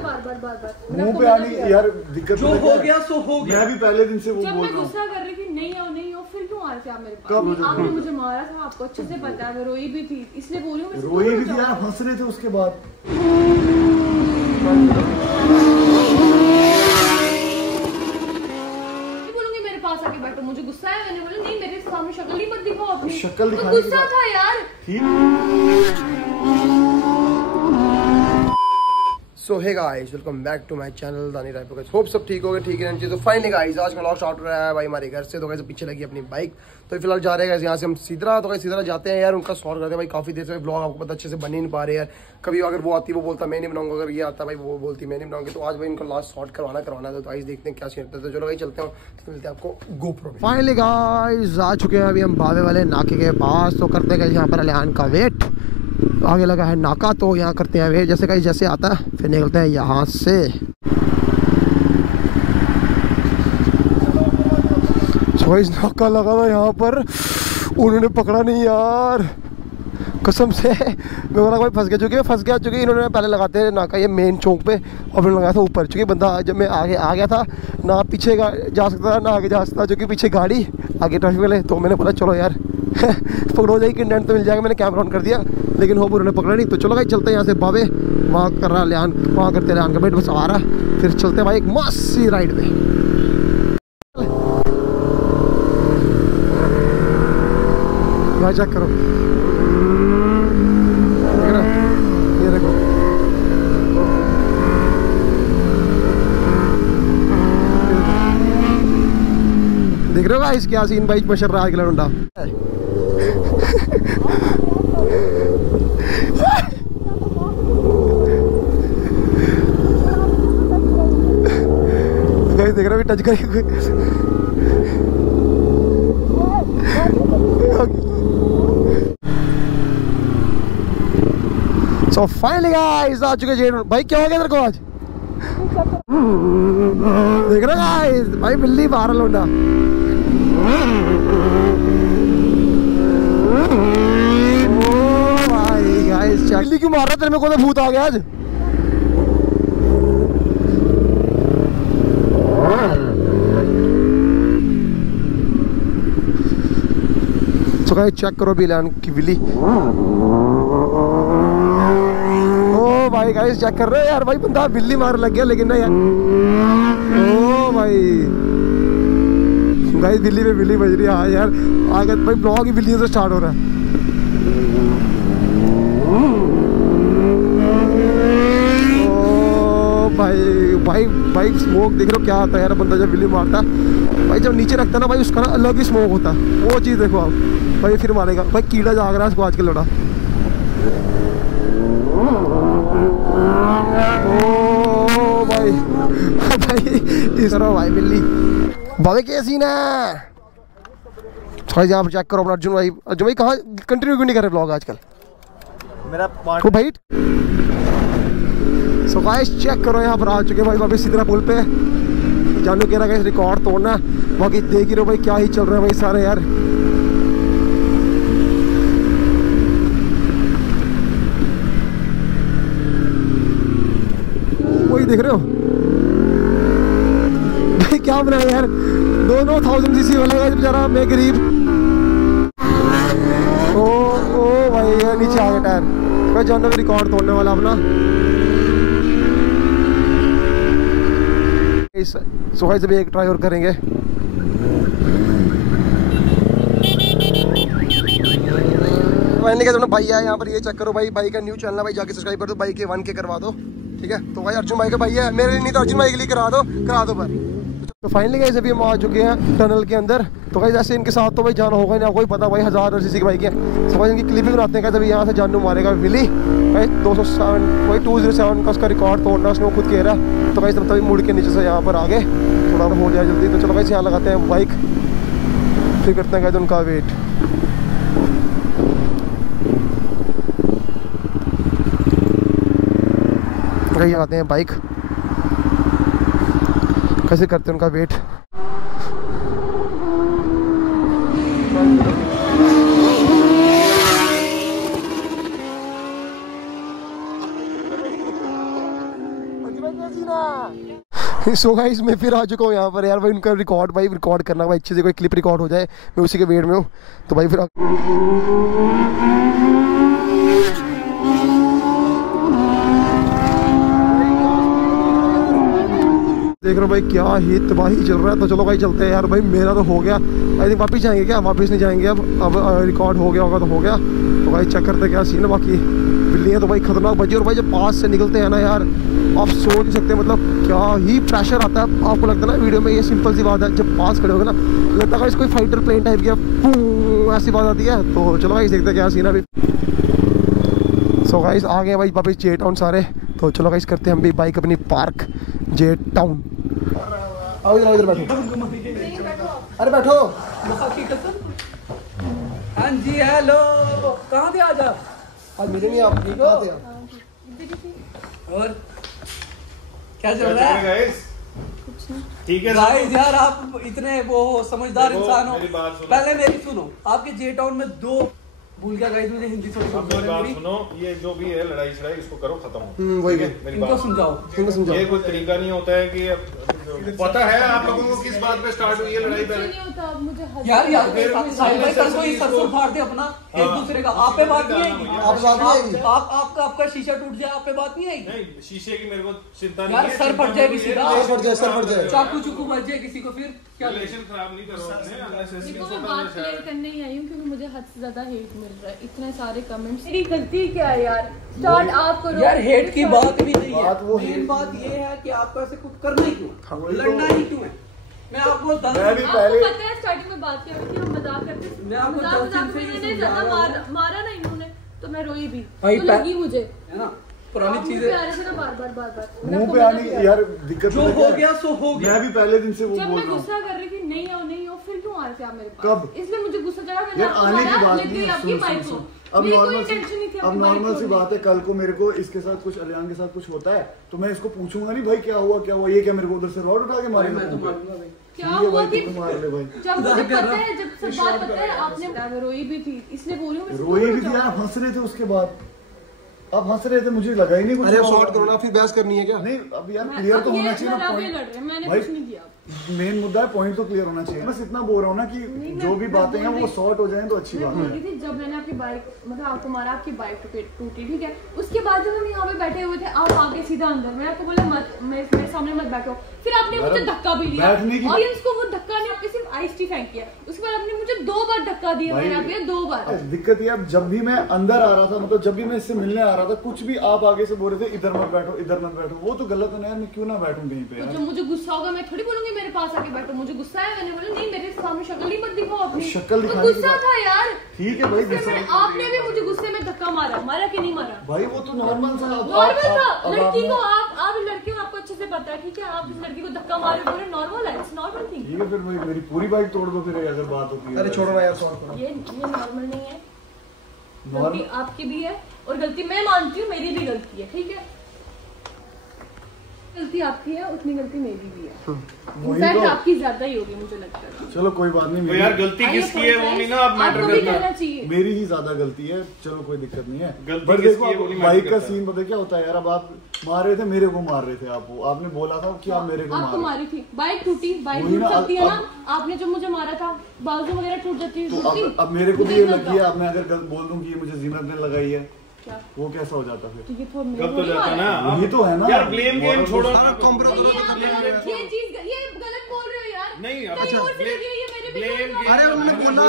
मुंह पे आनी यार दिक्कत जो हो गया सो हो गया। मैं भी पहले दिन से वो जब बोल मैं रहा हूँ। गुस्सा कर रही थी नहीं आओ फिर क्यों आ रहे थे आप मेरे पास? कब? आपने मुझे मारा था, आपको अच्छे से पता है, मैं रोई भी थी, इसलिए बोल रही हूँ। रोई भी थी यार, हंस रहे थे उसके बाद। बोलूंगी मेरे पास आके बैठो, मुझे गुस्सा है, मैंने बोला नहीं मेरे सामने शक्ल ही मत दिखाओ अपनी। शक्ल दिखाने गुस्सा था यार। So hey guys, welcome back to my channel Dani Rai guys. Hope सब ठीक हो गए, ठीक है। तो फाइनली गाइस आज का व्लॉग स्टार्ट हो रहा है भाई हमारे घर से। तो गाइस पीछे लगी अपनी बाइक, तो फिलहाल जा रहे हैं यहाँ से हम सीधरा। तो गाइस सीधरा जाते हैं यार, उनका सॉल्व करते हैं भाई। काफी देर से व्लॉग आपको पता अच्छे से बन ही नहीं पा रहे यार। कभी अगर वो आती वो बोलता मैं नहीं बनाऊंगा, अगर ये आता भाई वो बोलती मैं नहीं बनाऊंगी। तो आज भाई इनको लास्ट शॉट करवाना है। तो आइस देखते हैं क्या सीन होता है। तो चलो भाई चलते हैं, तो मिलते हैं आपको गोप्रो में। फाइनली गाइस आ चुके हैं अभी हम बावे वाले नाके के पास। तो करते हैं यहाँ पर अलियान का वेट, आगे लगा है नाका, तो यहाँ करते हैं वेट। जैसे कहीं जैसे आता है फिर निकलते हैं यहाँ से। इस नाका लगा था यहाँ पर, उन्होंने पकड़ा नहीं यार कसम से। मैं बोला भाई फंस गया चूँकि इन्होंने पहले लगाते हैं नाका ये मेन चौक पे, और फिर लगाया था ऊपर। चूँकि बंदा जब मैं आगे आ गया था ना पीछे जा सकता था ना आगे जा सकता, क्योंकि पीछे गाड़ी आगे ट्रैफिक वाले। तो मैंने बोला चलो यार पकड़ो जाएगी कंटेंट तो मिल जाएगा। मैंने कैमरा ऑन कर दिया लेकिन होप उन्होंने पकड़ा नहीं। तो चलो भाई चलते हैं यहाँ से बावे, वहाँ कर रहा लियान, वहाँ करते लियान का बेट बस आ रहा। फिर चलते भाई एक मस्त सी राइड पे। यहाँ चेक करो, ये देखो देख रहे हो गाइस क्या सीन भाई मशर रहा है अगला डंडा। गाइस देख रहे हो टच करेंगे। सो फाइनली गाइस आ चुके जेड भाई। क्या हो गया तेरे को आज? देख रहे हो गाइस भाई बिल्ली बाहर लौंडा। भाई गाइस बिल्ली क्यों मार रहा तेरे में? कौन सा भूत आ गया आज? तो गाइस चेक करो बिलान की बिल्ली। भाई गाइस चेक कर रहे हो यार, भाई बंदा बिल्ली मार लग गया लेकिन ना यार। ओ भाई गाइस दिल्ली में बिल्ली बज रही है। हाँ यार आगे भाई ब्लॉग ही बिल्ली से स्टार्ट हो रहा है। ओ भाई भाई भाई स्मोक देख रहे हो क्या आता है यार बंदा जब बिल्ली मारता है भाई। जब नीचे रखता है ना भाई उसका ना अलग ही स्मोक होता है। वो चीज़ देखो आप भाई, फिर मारेगा भाई। कीड़ा जाग रहा है उसको आज के लड़ा। भाई इस तरह भाई बिल्ली बाबे के सीन है। थोड़ा यहाँ पर चेक करो अपना अर्जुन भाई। अर्जुन भाई कहाँ कंटिन्यू क्यों नहीं कर रहे ब्लॉग आजकल? मेरा तो भाई सो गाइस चेक करो यहाँ पर आ चुके भाई वापस सीधरा पुल पे। जानू कह रहा है रिकॉर्ड तोड़ना, बाकी देख ही रहो भाई क्या ही चल रहा है भाई सारे यार। वही देख रहे हो भाई क्या बनाया यार। दोनों 1000 सीसी वाला है बेचारा, मैं गरीब। ओ भाई यार नीचे आ गया टायर। भाई जानना रिकॉर्ड तोड़ने वाला अपना। सो भाई भी एक ट्राई और करेंगे। फाइनली क्या भाई है यहाँ पर, ये चेक करो भाई। भाई का न्यू चैनल है भाई, जाके सब्सक्राइब कर दो। भाई के 1 के करवा दो, ठीक है। तो भाई अर्जुन भाई का भाई है, मेरे लिए नहीं तो अर्जुन भाई के लिए करा दो पर। तो फाइनली गाइस अभी हम आ चुके हैं टनल के अंदर। तो भाई जैसे इनके साथ तो भाई जाना होगा, ना कोई पता भाई 1000 सीसी की बाइक है। तो भाई इनकी क्लिप भी बनाते हैं। अभी यहाँ से जानू मारेगा विली भाई 207 भाई 207 का उसका रिकॉर्ड तोड़ना उसने वो खुद कह रहा। तो भाई तभी मुड़ के नीचे से यहाँ पर आगे थोड़ा हो जाए जल्दी। तो चलो भाई यहाँ लगाते हैं बाइक, फिर करते हैं उनका वेट। आते हैं बाइक, कैसे करते हैं उनका वेट। सो गाइस मैं फिर आ चुका हूँ यहाँ पर यार भाई, उनका रिकॉर्ड करना भाई, अच्छे से कोई क्लिप रिकॉर्ड हो जाए, मैं उसी के वेट में हूँ। तो भाई फिर देख रहे हो भाई क्या ही तबाही चल रहा है। तो चलो भाई चलते हैं यार भाई, मेरा तो हो गया। आई थिंक वापस जाएंगे क्या? वापस नहीं जाएंगे अब रिकॉर्ड हो गया होगा तो हो गया। तो भाई चेक करते क्या सीन है। बाकी बिल्डियाँ तो भाई खतरनाक बची, और भाई जब पास से निकलते हैं ना यार, आप सोच नहीं सकते, मतलब क्या ही प्रेशर आता है। आपको लगता है ना वीडियो में ये सिंपल सी बात है, जब पास खड़े हो गए ना लगता है कोई फाइटर प्लेन टाइप की ऐसी बात आती है। तो चलो भाई देखते क्या सीन है अभी। सो गाइस आ गए भाई वापस जे टाउन सारे। तो चलो गाइस करते हैं हम भी बाइक अपनी पार्क जे टाउन। आओ इधर बैठो। अरे बैठो। हाँ जी हेलो, कहाँ थे आज आप? आज मेरे नहीं, आप नहीं कहाँ थे? और क्या चल रहा है? ठीक है गाइस यार आप इतने वो समझदार इंसान हो। मेरी बात सुनो। पहले मेरी सुनो, आपके जे टाउन में दो भूल गया गाइस, मुझे हिंदी थोड़ी मेरी बात सुनो, ये जो भी है लड़ाई छड़ाई इसको करो खत्म। वही मेरी इनको बात समझाओ। ये कोई तरीका नहीं होता है कि पता है आप लोगों को किस बात पे स्टार्ट हुई है लड़ाई पहले। नहीं होता अब मुझे यार साहिल भाई कल को ये सरसों फाड़ दे अपना एक दूसरे का, आप पे बात नहीं आएगी। आपका शीशा टूट जाए, आप पे बात नहीं आएगी। नहीं शीशे की मेरे को चिंता नहीं यार है। सर फट जाए किसी का, सर फट जाए, चाकू चुकू मर जाए किसी को, फिर क्या? रिलेशन खराब नहीं करो अपने। देखो मैं बात क्लियर करने ही आई हूँ क्योंकि मुझे हद से ज्यादा हेट मिल रहा है, इतने सारे कमेंट्स। मेरी गलती क्या है यार? स्टार्ट आप करो यार हेट की बात भी नहीं बात वो है, मेन बात ये है कि आपको ऐसे कुछ करना ही क्यों, वही तो। लड़ना ही क्यों है? मैं आपको मैं भी आपको पहले पता है स्टार्टिंग में बात क्या हुई थी, हम मजाक करते थे। मैं आपको मजाक दस दिन मजाक से में ये मैंने समझा ज्यादा रहा हूँ। मारा ना इन्होंने, तो मैं रोई भी, भाई तो लगी मुझे। है ना पुरानी आप मुझे चीजें, आ रहे थे ना बार बार मुंह पे आने की यार दिक्कत जो हो गया सो हो गया। मैं भी पहले दिन से वो जब बोल मैं रहा हूँ। गुस्सा कर रही थी नहीं हो फिर क्यों आ रहे थे आप मेरे पास? कब? इसलिए मुझे गुस्सा चढ़ा, मैंने यार आपको आने की मारा, बात लग नहीं गई है, आपकी सुन बाइक सुन को। सुन। अब मेरी कोई नॉर्मल इंटेंशन नहीं थी अब आपकी बाइक नॉर्मल सी तोड़ने बात है, कल को मेरे को इसके साथ कुछ अलियान के साथ कुछ होता है तो मैं इसको पूछूंगा नहीं भाई क्या हुआ, ये क्या मेरे को उधर से रॉड उठा के मारेगा? मैं तो मारूंगा भाई। क्या हुआ कि तू मार ले भाई। जब मुझे पता है, जब सब बात पता है, आपने मैं रोई भी थी, इसलिए बोल रही हूँ। मैं रोई भी थी यार, हंस रहे थे उसके बाद। आप हंस रहे थे, मुझे लगा ही नहीं कुछ। अरे शॉर्ट करो ना, फिर बहस करनी है क्या? नहीं अब यार क्लियर तो होना चाहिए ना लड़ पॉइंट। रहे हैं, मैंने भाई, कुछ नहीं किया। मेन मुद्दा है, पॉइंट तो क्लियर होना चाहिए। बस इतना बोल रहा हूँ ना कि जो भी बातें हैं वो सॉर्ट हो जाएं तो अच्छी मैं बात बोल है। रही थी जब मैंने आपकी बाइक मतलब आपको मारा, आपकी बाइक टूटी, ठीक है। उसके बाद जब हम यहाँ पे बैठे हुए थे, आप आगे सीधा अंदर, मैं आपको बोला मत मेरे सामने मत बैठो, फिर आपने मुझे धक्का भी लिया। बैठने की ऑडियंस को वो धक्का नहीं, आपने सिर्फ आइस टी फेंक किया। उसके बाद आपने मुझे 2 बार धक्का दिया, मैंने आपको 2 बार। दिक्कत ये अब जब भी मैं अंदर आ रहा था, मतलब जब भी मैं इससे मिलने आ रहा था, कुछ भी आप आगे से बोल रहे थे इधर मत बैठो, वो तो गलत है ना यार। मैं क्यों ना बैठूं कहीं पे तो यार? जब मुझे गुस्सा होगा मैं थोड़ी बोलूंगी मेरे पास आके बैठो। मुझे गुस्सा है, मैंने बोला नहीं मेरे सामने शक्ल ही मत दिखाओ अपनी। शक्ल तो दिखाने की गुस्सा बात- था यार। ठीक है भाई, इसलिए गुस्सा- मैंने- आपने भी मुझे गुस्से में धक्का मारा कि नहीं मारा? भाई वो तो नॉर्मल था। नॉर्मल था, लड़की को आप लड़की को आपको अच्छे से पता है, ठीक है। आप इस लड़की को धक्का मारे बोले नॉर्मल है, इट्स नॉर्मल थिंग। ठीक है फिर भाई मेरी पूरी बाइक तोड़ दो फिर अगर बात होती है। अरे छोड़ो ना यार, शॉर्ट करो। ये नॉर्मल नहीं है, गलती आपकी भी है और गलती मैं मानती हूँ मेरी भी गलती है, ठीक है। गलती आपकी है उतनी गलती मेरी भी है, इनफैक्ट आपकी ज्यादा ही होगी मुझे लगता है। चलो कोई बात नहीं। तो यार गलती किसकी है वो नहीं ना आप मैटर आपको भी करना। कहना चाहिए। मेरी ही ज्यादा गलती है, चलो कोई दिक्कत नहीं है। गलती बट किसकी देखो है वो नहीं बाइक मैटर का करता। सीन पता है क्या होता है यार। अब आप मार रहे थे, मेरे को मार रहे थे आपने बोला था कि आप मेरे को आपको मार मारी थी, बाइक टूटी, बाइक वही टूट ना, सकती है अब- ना। आपने जो मुझे मारा था बाजू वगैरह टूट जाती है, तो टूटती। अब मेरे को भी मुझे ये क्या लगी है। था? अब मैं अगर बोल दूं कि ये मुझे जीनत ने लगाई है, क्या? वो कैसा हो जाता फिर? तो ये तो मेरे गलत को हो नहीं जाता मारा। ना। वही तो है ना यार ब्लेम गेम छोड़ो ना। कॉम्प्रो करो तो ये गलत बोल रहे हो यार। नहीं, अब कहीं अच्छा, और से लगी है, ये मेरे भी blame बोल रहा है। अरे उन्होंने बोला,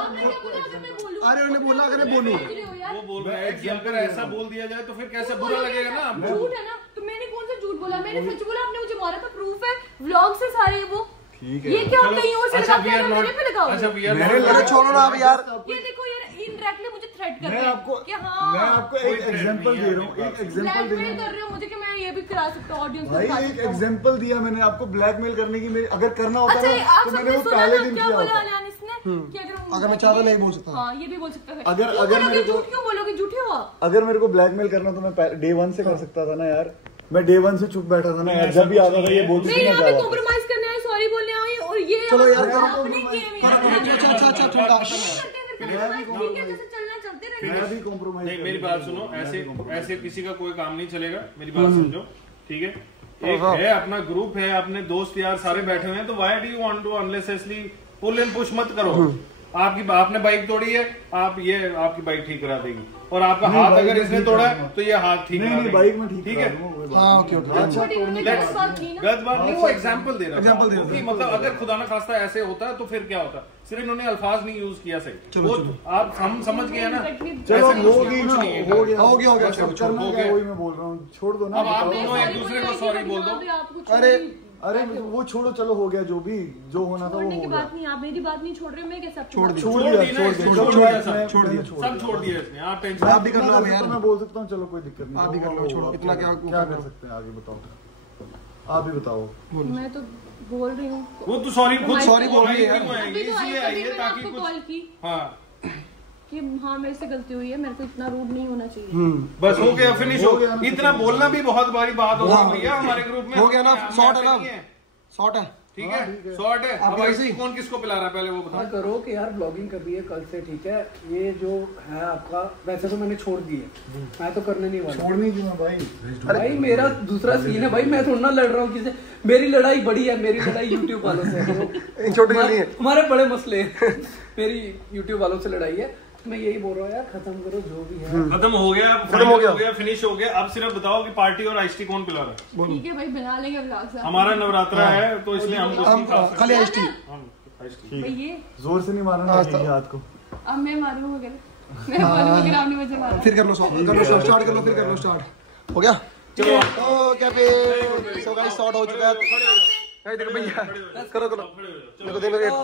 आपने क्या बोला कि मैं बोलूं? अरे उन्होंने बोला अगर मैं बोलूं। समझ रहे हो यार? वो बोल रहा है कि अगर ऐसा बोल दिया जाए तो फिर कैसे तुम बुरा बोलोगे लगेगा ना ऐसा? आपको। झूठ है ना, तो मैंने कौन सा झूठ बोला? मैंने सच बोला, आपने मुझे मारा था, प्रूफ है, व्लॉग से सारे वो। ठीक है ये क्या चलो, कहीं और से अच्छा, लगा के we are आना, मेरे पे not- लगाओ। अच्छा, we are मेरे not- अरे छोड़ो ना अब यार। ये देखो यार, इनडायरेक्टली मुझे थ्रेट कर मैं रहे हैं आपको कि हाँ मैं आपको कोई एक threat एग्जांपल नहीं दे है रहा हूँ, आपके एक एग्जांपल दे ब्लैकमेल रहा कर रहे हो मुझे कि मैं ये भी करा सकता हूँ ऑडियंस हूँ भाई। एक एग्जांपल दिया मैंने आपको ब्लैकमेल करने की। मेरे अगर करना होता अच्छा, ना आप तो मैंने सबने वो सुना पहले ना दिन क्या किया बोला होता। अलियान इसने कि अगर मैं चाहता नहीं बोल सकता। हाँ ये भी बोल सकता है। अगर- क्यों अगर बोलोगे मेरे को- झूठ, क्यों बोलोगे झूठे हो आप? अगर मेरे को ब्लैकमेल करना तो मैं डे 1 से कर सकता था ना यार। मैं डे 1 से चुप बैठा था ना यार। जब भी आता था ये बोलती मैं थी ना यहाँ पे जाओ। कॉम्प्रोमाइज करने आई, सॉरी बोलने आई, और ये चलो यार, आप करो अपनी compromise। गेम यार। अच्छा ठंडा। ठीक है, जैसे चलना चलते मैं रहेंगे। भी कॉम्प्रोमाइज। नहीं मेरी बात सुनो, ऐसे किसी का कोई काम नहीं चलेगा। मेरी बात समझो, ठीक है, एक है अपना ग्रुप है, अपने दोस्त यार सारे बैठे हुए हैं, तो why do you want to unnecessarily pull and push मत करो। आपने बाइक तोड़ी है, आप ये आपकी बाइक ठीक करा देगी, और आपका हाथ अगर इसने तोड़ा है तो ये हाथ ठीक करा देगी। बाइक में ठीक है। हाँ ओके ओके। गलत बात नहीं, वो एग्जाम्पल दे रहा था कि मतलब अगर खुदा ना खास्ता ऐसे होता तो फिर क्या होता, सिर्फ इन्होंने अल्फाज नहीं यूज किया सही। वो आप हम समझ गए ना, चलो ऐसे होगी ना, हो गया हो गया हो गया, वही मैं बोल रहा हूँ, छोड़ दो ना। अब आप दोनों एक दूसरे को सॉरी बोल दो। अरे वो छोड़ो, चलो हो गया, जो भी जो होना था वो छोड़ने की हो बात गया। नहीं, आप मेरी बात नहीं छोड़ रहे हो, मैं कैसे छोड़ दी। छोड़ दिया छोड़ दिया सब छोड़ दिया इसने। आप टेंशन आप भी कर लो यार, मैं बोल सकता हूँ, चलो कोई दिक्कत नहीं, आप भी कर लो, छोड़ो, इतना क्या कर सकते हैं, आगे बताओ, आप भी बताओ। मैं तो बोल रही हूँ, वो तो सॉरी खुद सॉरी बोल रही है यार। अभी तो इसलिए आई है ताकि आपको कुछ कॉल की हाँ कि हाँ मेरे से गलती हुई है, मेरे को इतना रूड नहीं होना चाहिए। बस हो गया, फिनिश हो गया। इतना बोलना भी बहुत बड़ी बात हो गई भैया हमारे ग्रुप में। हो गया ना, शॉर्ट है ना, शॉर्ट है, ठीक है, शॉर्ट है। अब ऐसे कौन किसको पिला रहा है पहले वो बताओ। हाँ करो कि यार ब्लॉगिंग कर रही है कल से, ठीक है, ये जो है आपका, वैसे तो मैंने छोड़ दी है, मैं तो करने नहीं वाला। छोड़नी क्यों है भाई? भाई मेरा दूसरा सीन है भाई, मैं थोड़ा ना लड़ रहा हूँ किसी, मेरी लड़ाई बड़ी है, मेरी लड़ाई यूट्यूब वालों से छोटी नहीं है, हमारे बड़े मसले हैं। मेरी यूट्यूब वालों से लड़ाई है, मैं यही बोल रहा हूँ यार, खत्म करो जो भी है। खत्म हो गया, फिनिश हो गया। अब सिर्फ बताओ कि पार्टी और आइस टी कौन पिला रहा है। ठीक है भाई, बना लेंगे व्लॉग से। हमारा नवरात्रा है तो इसलिए हम कुछ नहीं खा सकते। खाली आइस टी। भाई ये जोर से नहीं मारना हाथ को। अब मैं मारूँ अगर मैं बोलूँ अगर आपने मुझे मारा, फिर कर लो स्टार्ट कर लो, फिर कर लो स्टार्ट। हो गया चलो, ओके फिर सो गाइस शॉर्ट हो चुका है। देखो भैया, करो देखो देखो।